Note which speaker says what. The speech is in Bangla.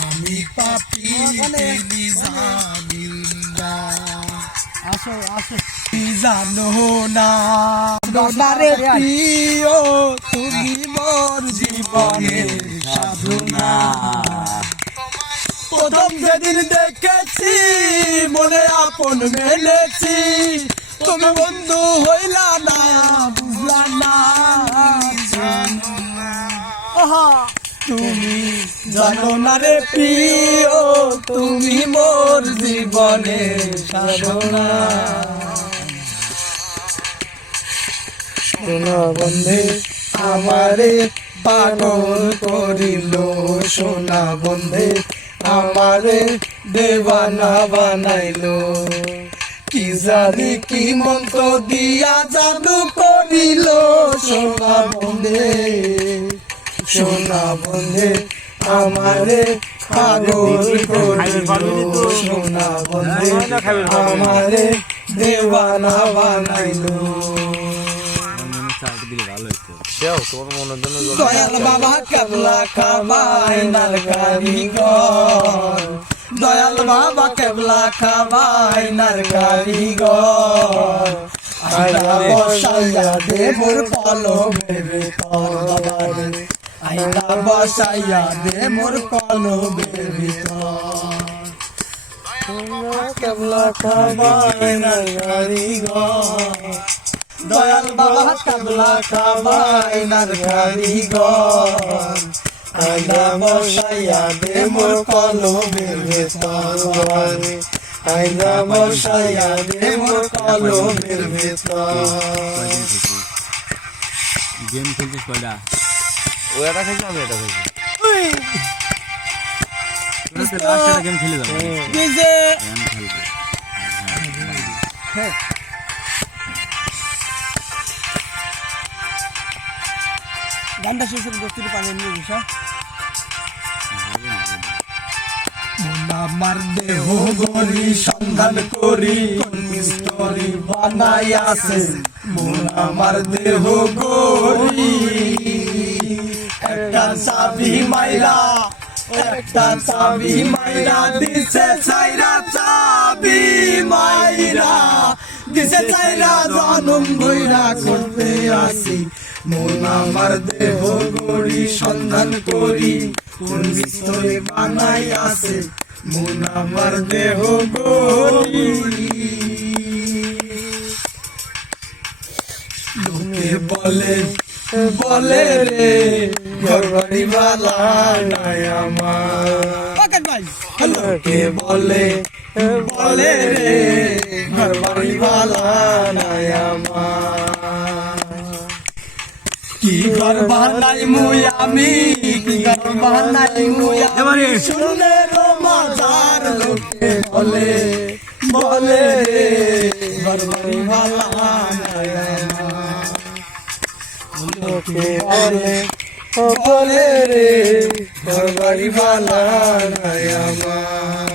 Speaker 1: আমি পাপি
Speaker 2: আসো আসো।
Speaker 1: জানো না প্রিয় তুমি মোর জীবনের সাধনা। প্রথম যেদিন দেখেছি মনে আপন মেলেছি। তুমি বন্ধু হইলা না বুঝলা না তুমি জানো না রে প্রিয়, তুমি মোর জীবনের সাধনা বন্ধে, আমারে পাগল করিল। সোনা বন্ধে, আমারে দেবানা বানাইলো। কি জানি কি মন্ত্র দিয়া জাদু করিল। সোনা বন্ধে সোনা বন্ধে আমারে পাগল করিল সোনা বন্ধে আমারে দেবানা বানাইলো। দয়াল বাবা কেবলা খাবাই নার কারিগর। দয়াল বাবা কেবলা খাবাই নার কারিগর। আইলা বসাইয়া দেবর কলমের ভিতর বাবারে আইলা বসাইয়া দেবর কলমের ভিতর। কেবলা কারিগর দয়াল বাবা কাবলা কাবাই নার কারিগর আইলা বসাইয়া দে মোর কলমের ভেতর। আইলা বসাইয়া দে মোর কলমের ভেতর।
Speaker 3: গেম খেলছিস কয়টা? ও এটা আমি এটা গেম খেলে যাব।
Speaker 2: গানটা পানি নিয়ে দিস
Speaker 1: আমার দেহ গরি সন্ধান করি কোন স্টোরি বানাই আছে। মন আমার দেহ গরি চাবি মাইরা একটা চাবি মাইরা দিছে চাইরা চাবি মাইরা। দিছে চাইরা জনম বইরা করতে আসি। মন আমার দেহ গড়ি, সন্ধান করি, কোন বিস্তরে বানাই আছে। মন আমার দেহ গড়ি। লোকে বলে বলে রে ঘর বাড়ি বালা নাই আমার। লোকে বলে বলে রে ঘর বাড়ি বালা নাই আমার। কি ঘর বানাই মুই আমি কি ঘর বানাই মুই আমি। শুনলে রো মাজার লোকে বলে বলে রে ঘর বাড়ি বালা লোকে বলে বলে রে বাড়ি বালা নাই আমার।